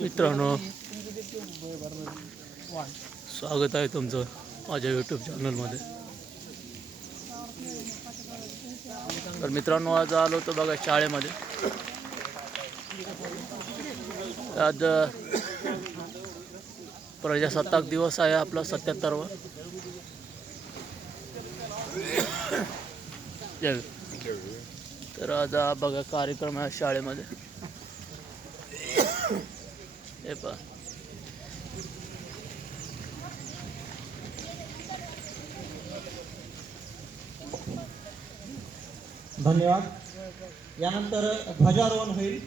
मित्रांनो, स्वागत आहे तुमचं माझ्या यूट्यूब चॅनलमध्ये. तर मित्रांनो, आज आलो होतो बघा शाळेमध्ये. आज प्रजासत्ताक दिवस आहे आपला 77वा. तर आज बघा कार्यक्रम आहे शाळेमध्ये. हे पहा, धन्यवाद. यानंतर ध्वजारोहण होईल.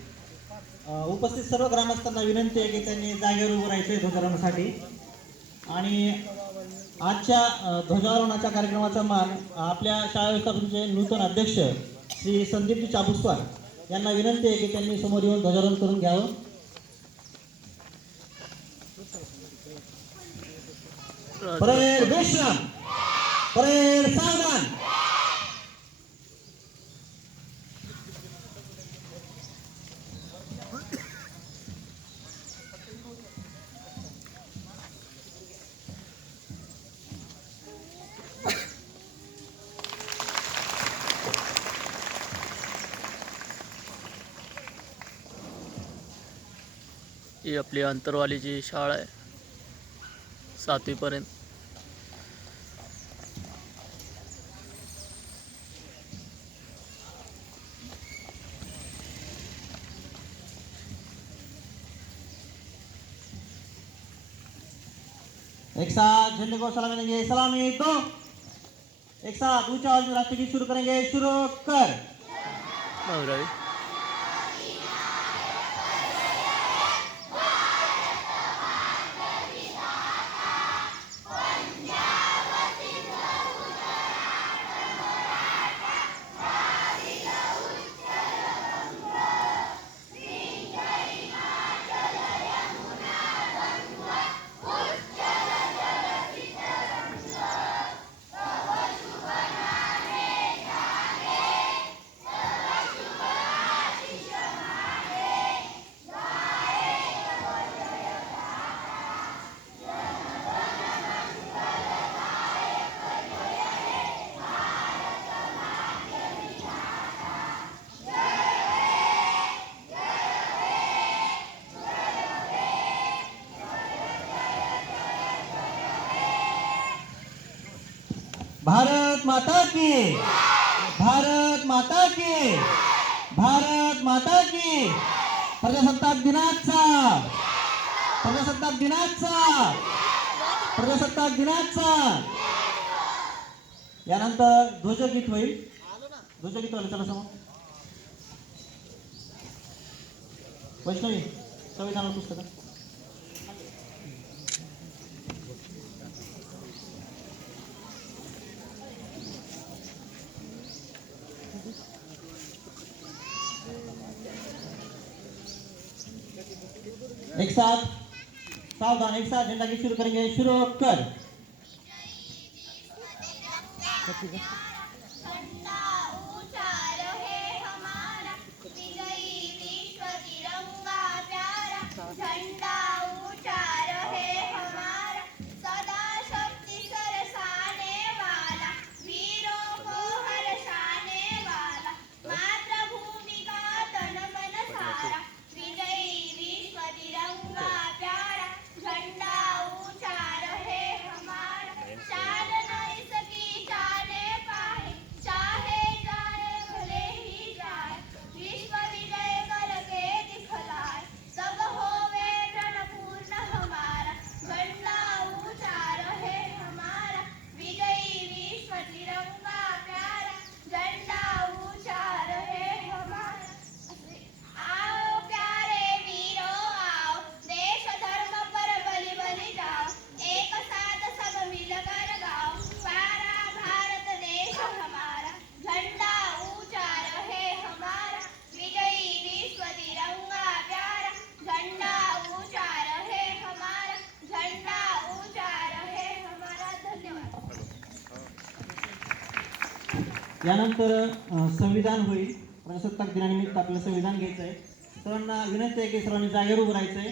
उपस्थित सर्व ग्रामस्थांना विनंती आहे की त्यांनी जागेवर उभं राहायचंय ध्वजारोहणासाठी. आणि आजच्या ध्वजारोहणाच्या कार्यक्रमाचा मान आपल्या शाळा व्यवस्थापनाचे नूतन अध्यक्ष श्री संदीपजी चाबुकस्वार यांना विनंती आहे की त्यांनी समोर येऊन ध्वजारोहण करून घ्यावं. परेड विश्राम, परेड सावधान. ही आपली अंतरवालीची शाळा आहे 7वी पर्यंत. एक साथ झंडे को सलामी देंगे. सलामी दो. एक साथ ऊंचा आवाज में राष्ट्रगीत शुरू करेंगे. शुरू कर. रवि भारत माता की, भारत माता की, भारत माता की. प्रजासत्ताक दिनाचा, प्रजासत्ताक दिनाचा, प्रजासत्ताक दिनाचा. यानंतर ध्वजगीत होईल. ध्वजगीत होईल. चला समोर. वैष्णवी, संविधान पुस्तक. एक साथ सावधान. एक साथ झंडा गीत शुरू करेंगे. शुरू कर. यानंतर संविधान होईल. प्रजासत्ताक दिनानिमित्त आपलं संविधान घ्यायचं आहे. सर्वांना विनंती आहे की सर्वांनी जागेवर उभं राहायचंय.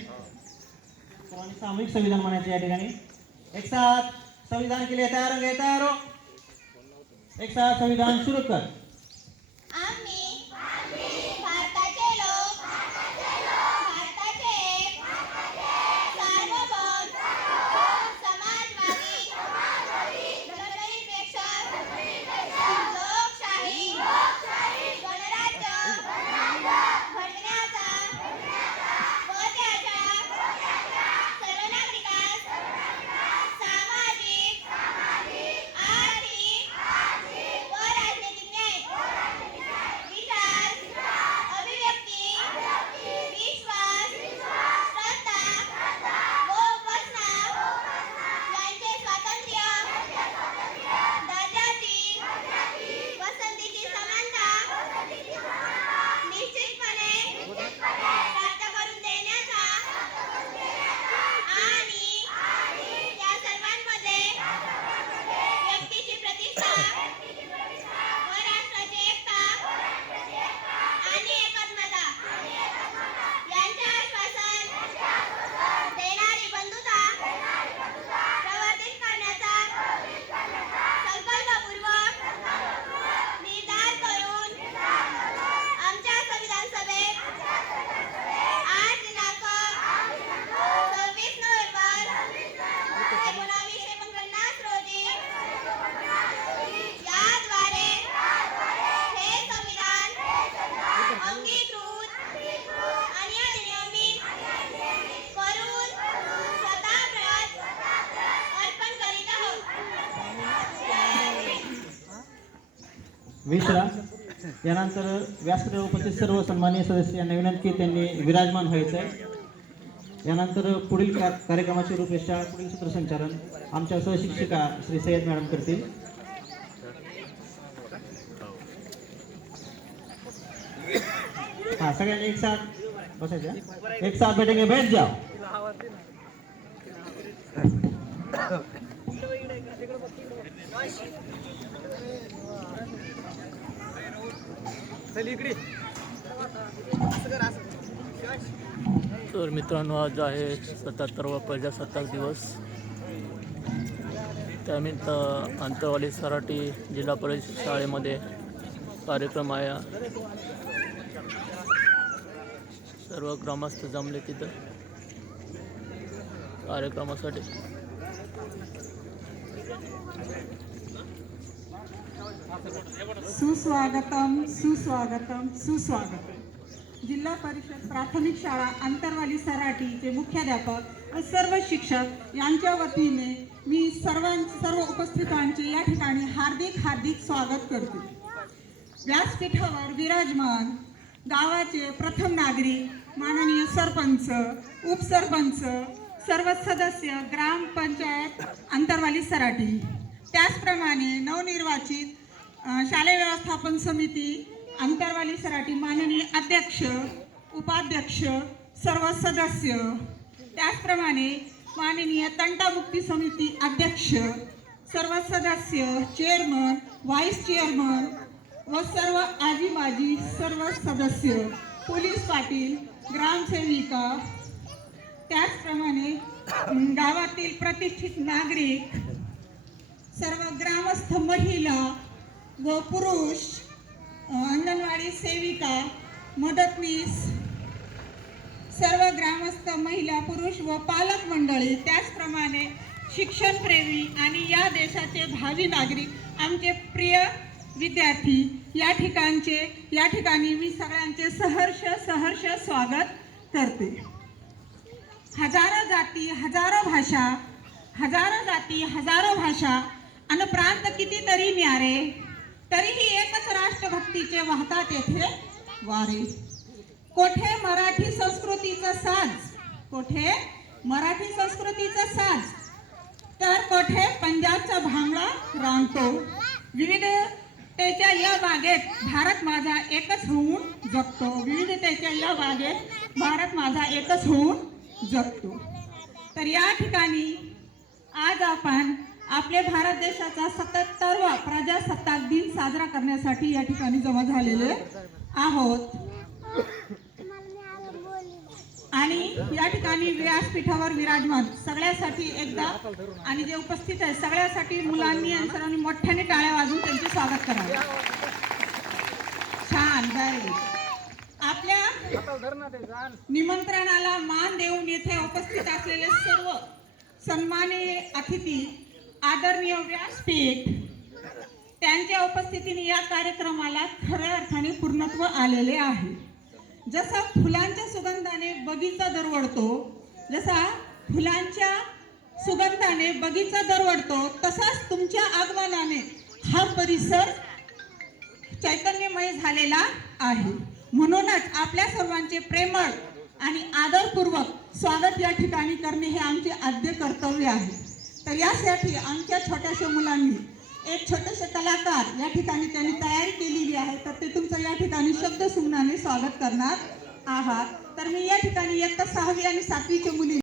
सर्वांनी सामूहिक संविधान म्हणायचं या ठिकाणी. एक साथ संविधान के लिए तैयार होंगे. तैयार हो. एक साथ संविधान शुरू कर. आम्ही भारताचे लोक भारताचे सार्वभौम समाजवादी धर्मनिरपेक्ष लोकशाही गणराज्य घडवण्याचा व त्याच्या सर्व नागरिकांस सामाजिक आर्थिक व राजनैतिक न्याय विचार अभिव्यक्ती विश्वास श्रद्धा व उपासना यांचे स्वातंत्र्य दर्जाची पसंतीची समानता निश्चितपणे प्राप्त करून देण्याचा आणि त्या सर्वांमध्ये व्यक्तीची प्रतिष्ठा व राष्ट्राची एकता आणि एकात्मता यांचे आश्वासन देणारी बंधुता प्रवर्धित करण्याचा संकल्पपूर्वक निर्धार करून आमच्या संविधान सभेत आज दिनांक 26 नोव्हेंबर 1949 रोजी याद्वारे हे संविधान अंगीकृत आणि अधिनियमित करून स्वतःप्रत अर्पण करीत आहोत. विश्राम. यानंतर व्यासपीठावर उपस्थित सर्व सन्माननीय सदस्य यांना विनंती आहे त्यांनी विराजमान व्हायचं आहे. यानंतर पुढील कार्यक्रमाची रूपरेषा पुढील सूत्रसंचालन आमच्या सहशिक्षिका श्री सय्यद मॅडम करतील. हाँ, सगळ्यांनी एक साथ बसायचं. एक साथ बैठेंगे. बैठ जाओ. तर मित्रांनो, आज आहे 77वा प्रजासत्ताक दिवस. त्यानिमित्त आंतरवाली सराटी जिल्हा परिषद शाळेमध्ये कार्यक्रम आहे. सर्व ग्रामस्थ जमले तिथं कार्यक्रमासाठी. सुस्वागतम सुस्वागतम सुस्वागतम. जिल्हा परिषद प्राथमिक शाळा आंतरवाली मुख्याध्यापक व सर्व शिक्षक यांच्या वतीने मी सर्व उपस्थितांचे या ठिकाणी हार्दिक स्वागत करते. व्यासपीठावर विराजमान गावाचे प्रथम नागरिक, माननीय सरपंच, उपसरपंच, सर्व सदस्य ग्रामपंचायत आंतरवाली सराटी, त्याचप्रमाणे नवनिर्वाचित शालेय व्यवस्थापन समिती आंतरवाली सराटी माननीय अध्यक्ष, उपाध्यक्ष, सर्व सदस्य, त्याचप्रमाणे माननीय तंटामुक्ती समिती अध्यक्ष, सर्व सदस्य, चेअरमन, व्हाईस चेअरमन व सर्व आजी माजी सर्व सदस्य, पोलीस पाटील, ग्रामसेविका, त्याचप्रमाणे गावातील प्रतिष्ठित नागरिक, सर्व ग्रामस्थ महिला व पुरुष, अंगणवाडी सेविका, मदतनीस, सर्व ग्रामस्थ महिला, पुरुष व पालक मंडळी, त्याचप्रमाणे शिक्षणप्रेमी आणि या देशाचे भावी नागरिक, आमचे प्रिय विद्यार्थी, या ठिकाणी मी सगळ्यांचे सहर्ष स्वागत करते. हजारो जाती हजारो भाषा अन प्रांत कितीतरी न्यारे, तरीही एकच राष्ट्रभक्तीचे वाहतात येथे वारे. कोठे मराठी संस्कृतीचा साज, तर कोठे पंजाबचा भांगडा रांगतो. विविधतेच्या या बागेत भारत माझा एकच होऊन जगतो. तर या ठिकाणी आज आपण आपले भारत देशाचा 77वा प्रजासत्ताक दिन साजरा करण्यासाठी या ठिकाणी जमा झालेले आहोत. आणि या ठिकाणी व्यासपीठावर विराजमान सगळ्यासाठी एकदा आणि जे उपस्थित आहे सगळ्यासाठी मुलांनी आणि सर्वांनी मोठ्याने टाळ्या वाजवून त्यांचे स्वागत करावे. छान, व्हेरी गुड. आपल्या निमंत्रणाला मान देऊन येथे उपस्थित असलेले सर्व सन्माननीय अतिथी, आदरणीय व्यासपीठ, त्यांच्या उपस्थितीने या कार्यक्रमाला खऱ्या अर्थाने पूर्णत्व आलेले आहे. जसा फुलांच्या सुगंधाने बगीचा दरवळतो, जसा फुलांच्या सुगंधाने बगीचा दरवळतो, तसाच तुमच्या आगमनाने हा परिसर चैतन्यमय झालेला आहे. म्हणूनच आपल्या सर्वांचे प्रेमळ आणि आदरपूर्वक स्वागत या ठिकाणी करणे हे आमचे आद्य कर्तव्य आहे. तर यासाठी आमच्या छोट्याशा मुलांनी एक छोटेसे कलाकार या ठिकाणी त्यांनी तयारी केलेली आहे, तर ते तुमचं या ठिकाणी शब्द सुमनाने स्वागत करणार आहात. तर मी या ठिकाणी इयत्ता 6वी आणि 7वीच्या मुली